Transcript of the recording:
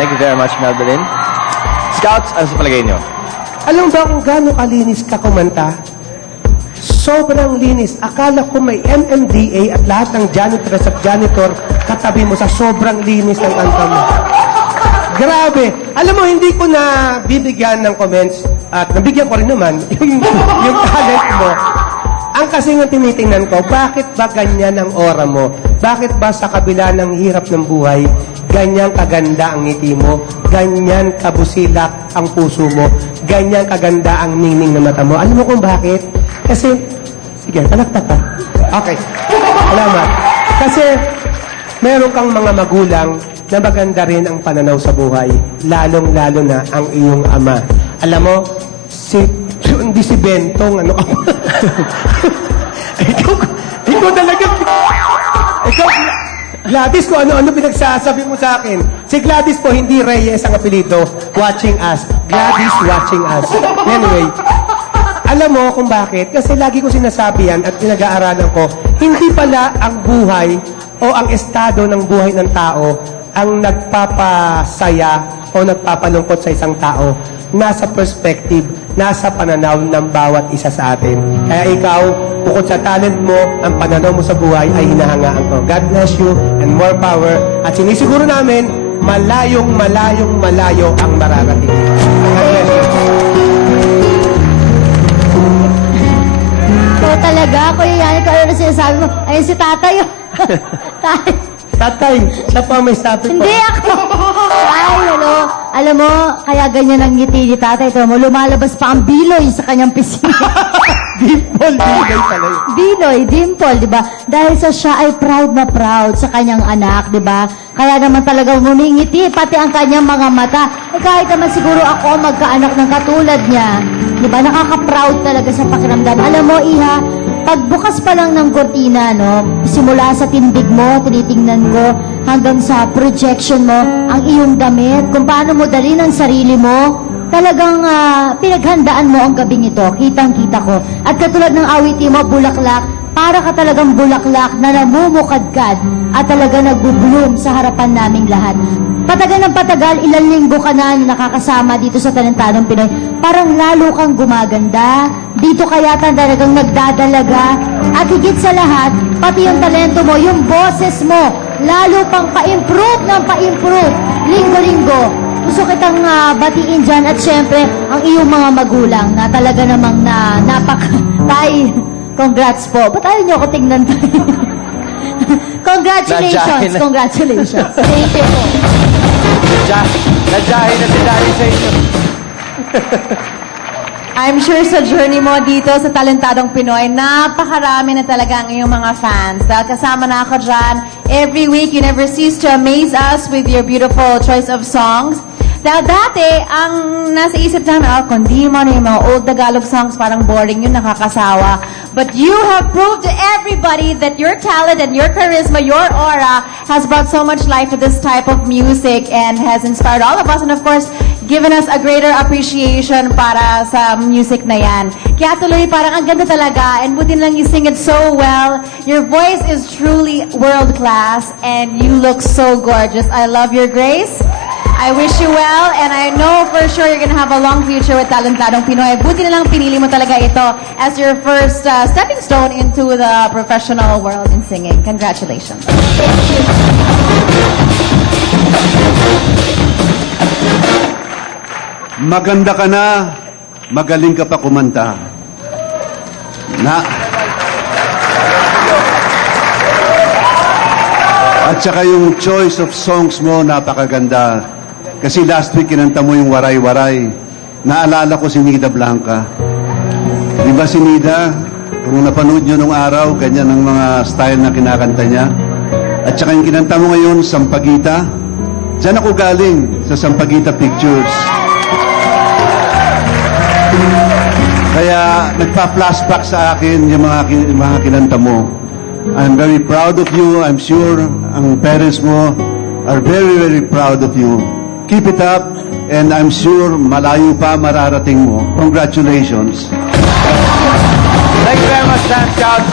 Thank you very much, Melvin. Scouts, ano sa palagay niyo? Alam ba kung gaano kalinis ka kumanta? Sobrang linis. Akala ko may MMDA at lahat ng janitors at janitor katabi mo sa sobrang linis ng kanta mo. Grabe. Alam mo, hindi ko na bibigyan ng comments at nabigyan ko rin naman yung talent mo. Ang kasi nga tinitingnan ko, bakit ba ganyan ang aura mo? Bakit ba sa kabila ng hirap ng buhay, ganyan kaganda ang ngiti mo, ganyan kabusilak ang puso mo, ganyan kaganda ang ningning ng mata mo? Alam mo kung bakit? Kasi, sige, palakpak ka. Okay. Salamat. Kasi, meron kang mga magulang na maganda rin ang pananaw sa buhay, lalong-lalo na ang iyong ama. Alam mo, hindi si Bentong, ano ako. ikaw talaga, Gladys, kung ano-ano pinagsasabi mo sa akin. Si Gladys po, hindi Reyes ang apelido, watching us. Gladys watching us. Anyway, alam mo kung bakit? Kasi lagi ko sinasabi yan at pinag-aaralan ko, hindi pala ang buhay o ang estado ng buhay ng tao ang nagpapasaya o nagpapalungkot sa isang tao. Nasa perspective, nasa pananaw ng bawat isa sa atin. Kaya ikaw, bukod sa talent mo, ang pananaw mo sa buhay ay hinahangaan ko. God bless you and more power. At sinisiguro namin, malayong malayo ang mararating. God bless you. Ikaw talaga, Kuya Yannick, kung ano na sinasabi mo, ayun si tatay. Tatay, siya pa may sabi po. Hindi ako. Ay, ano, alam mo, kaya ganyan ang ngiti ni tatay. Ito mo, lumalabas pa ang biloy sa kanyang pisngi. Dimple pala. Biloy, dimple, di ba? Dahil sa siya ay proud na proud sa kanyang anak, di ba? Kaya naman talagang ngumingiti, pati ang kanyang mga mata. Eh, kahit naman siguro ako magkaanak ng katulad niya. Di ba? Nakaka-proud talaga sa pakiramdam. Alam mo, Iha, pagbukas pa lang ng kortina, no, simula sa tindig mo, tinitingnan ko, hanggang sa projection mo, ang iyong damit, kung paano mo dalhin ang sarili mo, talagang pinaghandaan mo ang gabing ito. Kitang-kita ko. At katulad ng awiti mo, bulaklak, para ka talagang bulaklak na namumukadkad at talaga nagbo-bloom sa harapan naming lahat. Patagal ng patagal, ilang linggo ka na nakakasama dito sa Talentadong Pinoy. Parang lalo kang gumaganda. Dito kaya talagang nagdadalaga. At higit sa lahat, pati yung talento mo, yung boses mo, lalo pang pa-improve ng pa-improve. Linggo-linggo. Gusto kitang batiin dyan at syempre, ang iyong mga magulang na talaga namang tay, congrats po. Ba't ayaw niyo ako tingnan tayo? Congratulations! Congratulations! Thank you po. Nadyahin na si Daddy sa inyo. I'm sure sa journey mo dito sa Talentadong Pinoy, napakarami na talaga ang iyong mga fans. Dahil kasama na ako dyan. Every week, you never cease to amaze us with your beautiful choice of songs. Dahil dati, ang nasa isip namin, kung di mo na yung mga old Tagalog songs, parang boring yun, nakakasawa. But you have proved to everybody that your talent and your charisma, your aura, has brought so much life to this type of music and has inspired all of us. And of course, given us a greater appreciation para sa music na yan. Kaya tuloy, parang ang ganda talaga. And buti lang you sing it so well. Your voice is truly world-class and you look so gorgeous. I love your grace. I wish you well, and I know for sure you're gonna have a long future with Talentadong Pinoy. Buti na lang pinili mo talaga ito as your first stepping stone into the professional world in singing. Congratulations. Maganda ka na, magaling ka pa kumanta. At saka yung choice of songs mo, napakaganda. Kasi last week, kinanta mo yung Waray-Waray. Naalala ko si Nida Blanca. Di ba si Nida? Kung napanood nyo nung araw, ganyan ang mga style na kinakanta niya. At saka yung kinanta mo ngayon, Sampaguita. Diyan ako galing, sa Sampaguita Pictures. Kaya nagpa-flashback sa akin yung mga kinanta mo. I'm very proud of you. I'm sure ang parents mo are very, very proud of you. Keep it up, and I'm sure malayo pa mararating mo. Congratulations. Thank you very much, Dan Scout.